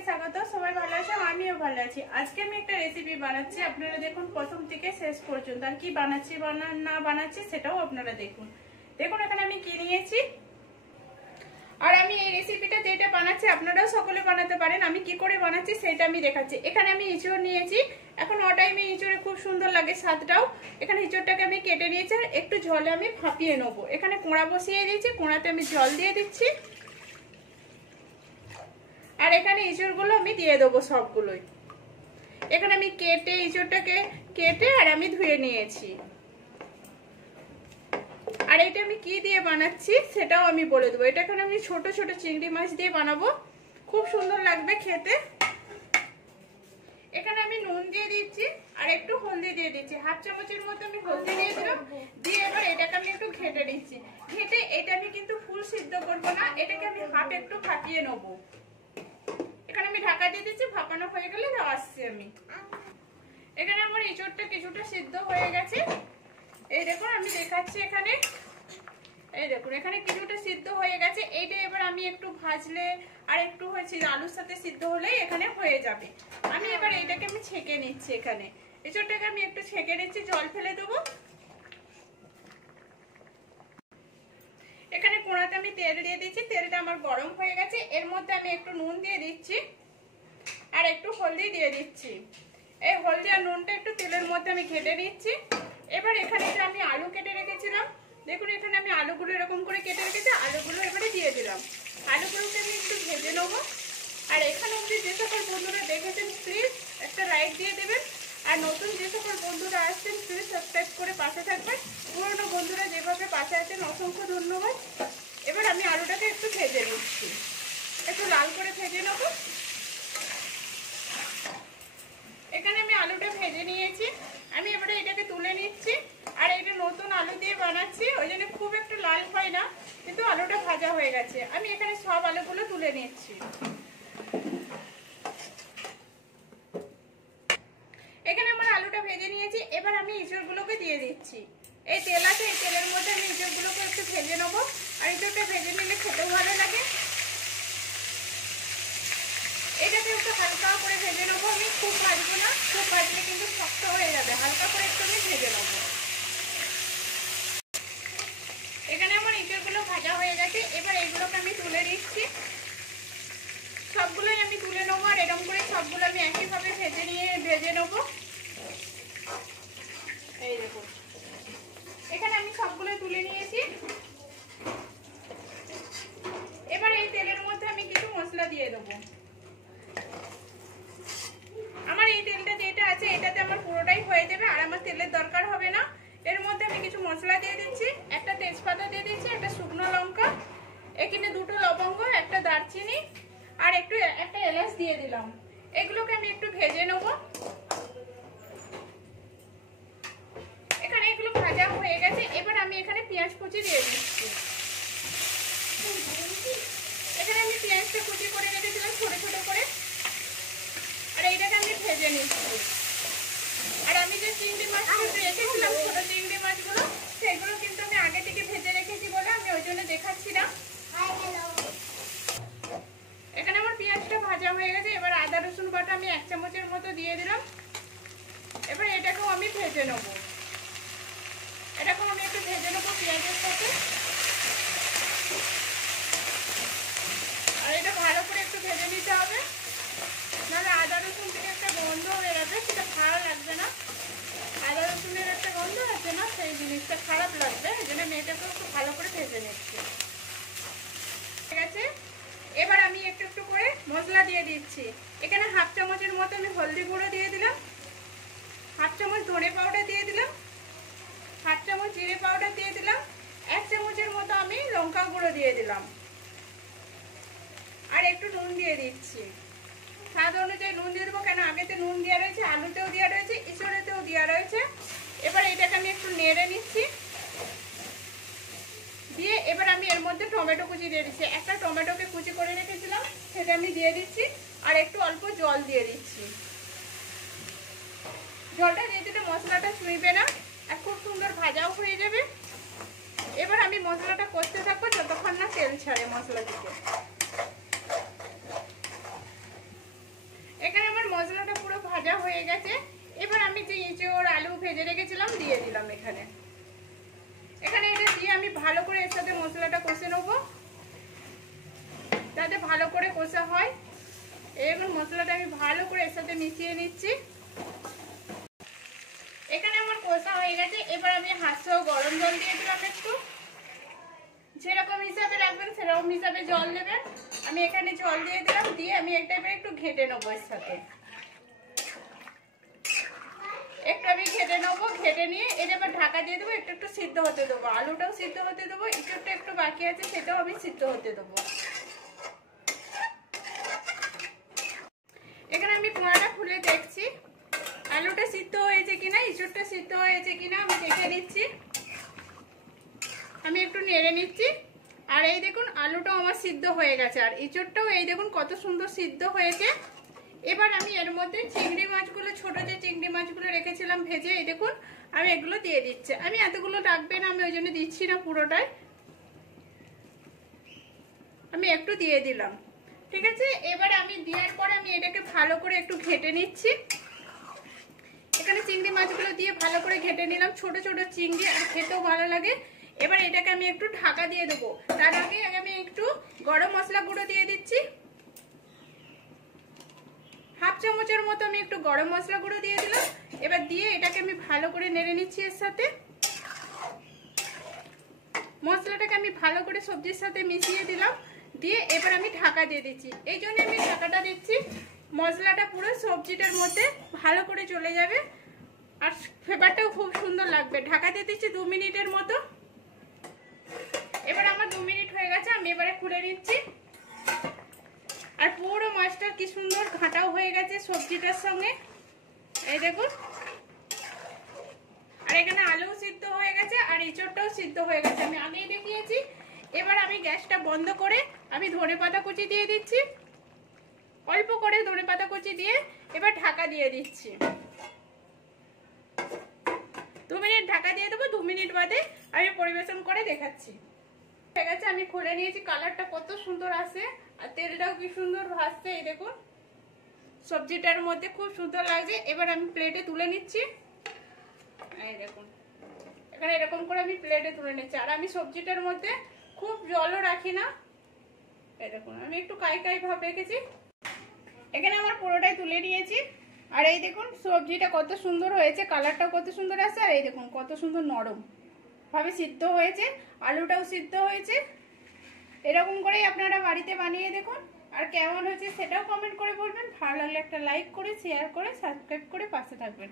সবাইকে স্বাগত। সবাই ভালো আছে, আমিও ভালো আছি। আজকে আমি একটা রেসিপি বানাচ্ছি, আপনারা দেখুন প্রথম থেকে শেষ পর্যন্ত। আর কি বানাচ্ছি না বানাচ্ছি সেটাও আপনারা দেখুন। দেখুন এখানে আমি কি নিয়েছি, আর আমি এই রেসিপিটা যেটা বানাচ্ছি আপনারাও সকলে বানাতে পারেন। আমি কি করে বানাচ্ছি সেটা আমি দেখাচ্ছি। এখানে আমি ইঁচড় নিয়েছি। এখন ও টাইমে ইঁচড়ে খুব সুন্দর লাগে স্বাদটাও। এখানে ইঁচড়টাকে আমি কেটে নিয়েছি আর একটু জলে আমি ভাপিয়ে নেবো। এখানে কোঁড়া বসিয়ে দিয়েছি, কোঁড়াতে আমি জল দিয়ে দিচ্ছি। আর এখানে ইঁচড়গুলো আমি দিয়ে দেবো সবগুলোই। এখানে আমি কেটে ইঁচড়টাকে কেটে আর আমি ধুয়ে নিয়েছি। আর এটা আমি কি দিয়ে বানাচ্ছি সেটাও আমি বলে দেবো। এটা এখানে আমি ছোট ছোট চিংড়ি মাছ দিয়ে বানাবো, খুব সুন্দর লাগবে খেতে। এখানে আমি নুন দিয়ে দিচ্ছি আর একটু হলদি দিয়ে দিচ্ছি, হাফ চামচের মতো আমি হলদি দিয়ে দিলাম। দিয়ে এবার এটাকে আমি একটু ঘেটে নিচ্ছি। ঘেটে এটা আমি কিন্তু ফুল সিদ্ধ করবো না, এটাকে আমি হাফ একটু ভাপিয়ে নেবো। এখানে আমি ঢাকা দিয়ে দিচ্ছি, ভাপানো হয়ে গেলে আসছি আমি। এখানে আমার ইঁচড়টা কিছুটা সিদ্ধ হয়ে গেছে, এই দেখুন আমি দেখাচ্ছি। এখানে এই দেখুন এখানে কিছুটা সিদ্ধ হয়ে গেছে। এইটা এবার আমি একটু ভাজলে আর একটু হয়েছে আলুর সাথে সিদ্ধ হলেই এখানে হয়ে যাবে। আমি এবার এইটাকে আমি ছেঁকে নিচ্ছি। এখানে ইঁচড়টাকে আমি একটু ছেঁকে নিচ্ছি, জল ফেলে দেবো। এখানে কোঁড়াতে আমি তেল দিয়ে দিচ্ছি, তেলটা আমার গরম হয়ে গেছে। এর মধ্যে আমি একটু নুন দিয়ে দিচ্ছি আর একটু হলদি দিয়ে দিচ্ছি। এই হলদি আর নুনটা একটু তেলের মধ্যে আমি ঘেটে নিচ্ছি। এবার এখানে যে আমি আলু কেটে রেখেছিলাম, দেখুন এখানে আমি আলুগুলো এরকম করে কেটে রেখেছি, আলুগুলো এবারে দিয়ে দিলাম। আলুগুলোকে আমি একটু ভেজে নেবো। আর এখানে অবধি যে সকল বন্ধুরা দেখেছেন প্লিজ একটা লাইক দিয়ে দেবেন। আর নতুন যে সকল বন্ধুরা আসছেন প্লিজ সাবস্ক্রাইব করে পাশে থাকবেন। পুরনো বন্ধুরা যেভাবে পাশে আছেন অসংখ্য ধন্যবাদ। এবার আমি আলুটাকে একটু ভেজে নিচ্ছি, একটু লাল করে ভেজে নেবো। এখানে আমি আলুটা ভেজে নিয়েছি, আমি এবারে এটাকে তুলে নিচ্ছি। আর এটা নতুন আলু দিয়ে বানাচ্ছি, ওই জন্য খুব একটা লাল হয় না, কিন্তু আলুটা ভাজা হয়ে গেছে। আমি এখানে সব আলুগুলো তুলে নিচ্ছি। এখানে আমার আলুটা ভেজে নিয়েছি, এবার আমি ইঁচড়গুলোকে দিয়ে দিচ্ছি। এই তেল আছে, এই তেলের মধ্যে আমি ইঁচড়গুলোকে একটু ভেজে নেবো। আর ইঁচড়টা ভেজে নিলে খেতেও ভালো লাগে। এটাকে একটু হালকা করে ভেজে নেবো, আমি খুব ভাজবো না, খুব ভাজলে কিন্তু শক্ত হয়ে যাবে। হালকা করে একটু আমি ভেজে নেবো। এখানে আমার ইঁচড়গুলো ভাজা হয়ে গেছে, এবার এইগুলোকে আমি তুলে নিচ্ছি। সবগুলোই আমি তুলে নেবো। আর এরকম করে সবগুলো আমি একইভাবে ভেজে নেবো। এই দেখুন এখানে আমি সবগুলো তুলে নিয়েছি। এবার এই তেলের মধ্যে আমি কিছু মশলা দিয়ে দেবো। আমার এই তেলটা যেটা আছে এটাতে আমার পুরোটাই হয়ে যাবে, আর আমার তেলের দরকার হবে না। এর মধ্যে আমি কিছু মশলা দিয়ে দিচ্ছি, একটা তেজপাতা দিয়ে দিচ্ছি, একটা শুকনো লঙ্কা, এখানে দুটো লবঙ্গ, একটা দারচিনি আর একটা এলাচ দিয়ে দিলাম। এগুলোকে আমি একটু ভেজে নেব। এখানে এগুলো ভাজা হয়ে গেছে, এবার আমি এখানে পেঁয়াজ কুচি দিয়ে দিচ্ছি। এখানে আমি পেঁয়াজটা কুচি করে রেখেছিলাম ছোট ছোট করে, আর এইটাকে আমি ভেজে নিচ্ছি। আর আমি যে চিংড়ি মাছগুলো রেখেছিলাম ছোট চিংড়ি মাছগুলো, সেগুলো কিন্তু আমি আগে থেকে ভেজে রেখেছি বলে আমি ওই জন্য দেখাচ্ছি না। এখানে আমার পেঁয়াজটা ভাজা হয়ে গেছে, এবার আদা রসুন বাটা আমি 1 চামচের মতো দিয়ে দিলাম। এবার এটাকেও আমি ভেজে নেব। এটাকেও আমি একটু ভেজে নেবো পেঁয়াজের সাথে। আর এটা ভালো করে একটু ভেজে নিতে হবে, নাহলে আদা রসুন থেকে একটা গন্ধ হয়ে যাবে, সেটা ভালো লাগবে না। আদা রসুনের একটা গন্ধ আছে না, সেই জিনিসটা খারাপ লাগবে। এই জন্য আমি এটাকে একটু ভালো করে ভেজে নিচ্ছি। ঠিক আছে, এবার আমি একটু একটু করে মশলা দিয়ে দিচ্ছি। এখানে হাফ চামচের মতো আমি হলদি গুঁড়ো দিয়ে দিলাম, হাফ চামচ ধনে পাউডার দিয়ে দিলাম, হাফ চামচ জিরে পাউডার দিয়ে দিলাম, 1 চামচের মতো আমি লঙ্কা গুঁড়ো দিয়ে দিলাম। আর একটু নুন দিয়ে দিচ্ছি, স্বাদ অনুযায়ী নুন দিয়ে দেবো। কেন আগেতে নুন দেওয়া রয়েছে, আলুতেও দেওয়া রয়েছে, ইঁচড়েতেও দেওয়া রয়েছে। এবার এটাকে আমি একটু নেড়ে নিচ্ছি। দিয়ে এবার আমি এর মধ্যে টমেটো কুচি দিয়ে দিচ্ছি। একটা টমেটোকে কুচি করে রেখেছিলাম, সেটা আমি দিয়ে দিচ্ছি। আর একটু অল্প জল দিয়ে দিচ্ছি। জলটা দিয়ে দিলে মশলাটা ছুঁইবে না আর খুব সুন্দর ভাজাও হয়ে যাবে। এবার আমি মশলাটা করতে থাকবো যতক্ষণ না তেল ছাড়ে মশলা থেকে। ভালো করে কষা হয়। এবার মশলাটা আমি ভালো করে এর সাথে মিশিয়ে নিচ্ছি। এখানে আমার কষা হয়ে গেছে। এবার আমি হাঁসও গরম জল দিয়ে দিলাম একটু, যেরকম হিসাবে রাখবেন সেরকম হিসাবে জল দেবেন। আমি এখানে জল দিয়ে দিলাম, দিয়ে আমি একটা একটু ঘেটে নেবো এর সাথে। একটু আমি ঘেটে নেবো, ঘেটে নিয়ে এর এবার ঢাকা দিয়ে দেবো, একটু একটু সিদ্ধ হতে দেবো। আলুটাও সিদ্ধ হতে দেবো, ইঁচড়টা একটু বাকি আছে সেটাও আমি সিদ্ধ হতে দেবো। এখানে আমি কোয়াটা খুলে দেখছি আলুটা সিদ্ধ হয়েছে কিনা, ইঁচড়টা সিদ্ধ হয়েছে কিনা আমি দেখে নিচ্ছি। আমি একটু নেড়ে নিচ্ছি। আর এই দেখুন আলুটাও আমার সিদ্ধ হয়ে গেছে, আর ইঁচড়টাও এই দেখুন কত সুন্দর সিদ্ধ হয়েছে। এবার আমি এর মধ্যে চিংড়ি মাছগুলো, ছোট যে চিংড়ি মাছগুলো রেখেছিলাম ভেজে, এই দেখুন আমি এগুলো দিয়ে দিচ্ছি। আমি এতগুলো রাখবে না, আমি ওই জন্য দিচ্ছি না পুরোটাই, আমি একটু দিয়ে দিলাম। ঠিক আছে, এবার আমি দেওয়ার পরে আমি এটাকে ভালো করে একটু ঘেটে নিচ্ছি। এখানে চিংড়ি মাছগুলো দিয়ে ভালো করে ঘেটে নিলাম, ছোট ছোট চিংড়ি, আর খেতেও ভালো লাগে। এবার এটাকে আমি একটু ঢাকা দিয়ে দেবো। তার আগে আমি একটু গরম মশলা গুঁড়ো দিয়ে দিচ্ছি, হাফ চামচের মতো আমি একটু গরম মশলা গুঁড়ো দিয়ে দিলাম। এবার দিয়ে এটাকে আমি ভালো করে নেড়ে নিচ্ছি এর সাথে। মশলাটাকে আমি ভালো করে সবজির সাথে মিশিয়ে দিলাম, দিয়ে এবার আমি ঢাকা দিয়ে দিচ্ছি। এই জন্য আমি ঢাকাটা দিচ্ছি, মশলাটা পুরো সবজিটার মধ্যে ভালো করে চলে যাবে আর ফ্লেভারটাও খুব সুন্দর লাগবে। ঢাকা দিয়ে দিচ্ছি 2 মিনিটের মতো। এবার আমার 2 মিনিট হয়ে গেছে, আমি এবারে খুলে নিচ্ছি। আর পুরো মাছটা কি সুন্দর ঘাটাও হয়ে গেছে সবজিটার সঙ্গে, এই দেখুন। আর এখানে আলুও সিদ্ধ হয়ে গেছে আর ইঁচড়টাও সিদ্ধ হয়ে গেছে, আমি আগেই দেখিয়েছি। এবার আমি গ্যাসটা বন্ধ করে আমি ধনেপাতা কুচি দিয়ে দিচ্ছি, অল্প করে ধনেপাতা কুচি দিয়ে এবার ঢাকা দিয়ে দিচ্ছি। 2 মিনিট ঢাকা দিয়ে দেবো, 2 মিনিট বাদে আমি পরিবেশন করে দেখাচ্ছি। ঠিক আছে, আমি খুলে নিয়েছি, কালারটা কত সুন্দর আসে আর তেলটাও কি সুন্দর ভাসছে, এই দেখুন সবজিটার মধ্যে খুব সুন্দর লাগছে। এবার আমি প্লেটে তুলে নিচ্ছি, এই দেখুন এখানে এরকম করে আমি প্লেটে তুলে নিচ্ছি। আর আমি সবজিটার মধ্যে খুব জলও রাখি না, এই দেখুন আমি একটু কাই কাই ভাব রেখেছি। এখানে আমার পুরোটাই তুলে নিয়েছি। আর এই দেখুন সবজিটা কত সুন্দর হয়েছে, কালারটাও কত সুন্দর আসছে, আর এই দেখুন কত সুন্দর নরম ভাবে সিদ্ধ হয়েছে, আলুটাও সিদ্ধ হয়েছে। এরকম করেই আপনারা বাড়িতে বানিয়ে দেখুন, আর কেমন হয়েছে সেটাও কমেন্ট করে বলবেন। ভালো লাগলে একটা লাইক করে, শেয়ার করে, সাবস্ক্রাইব করে পাশে থাকবেন।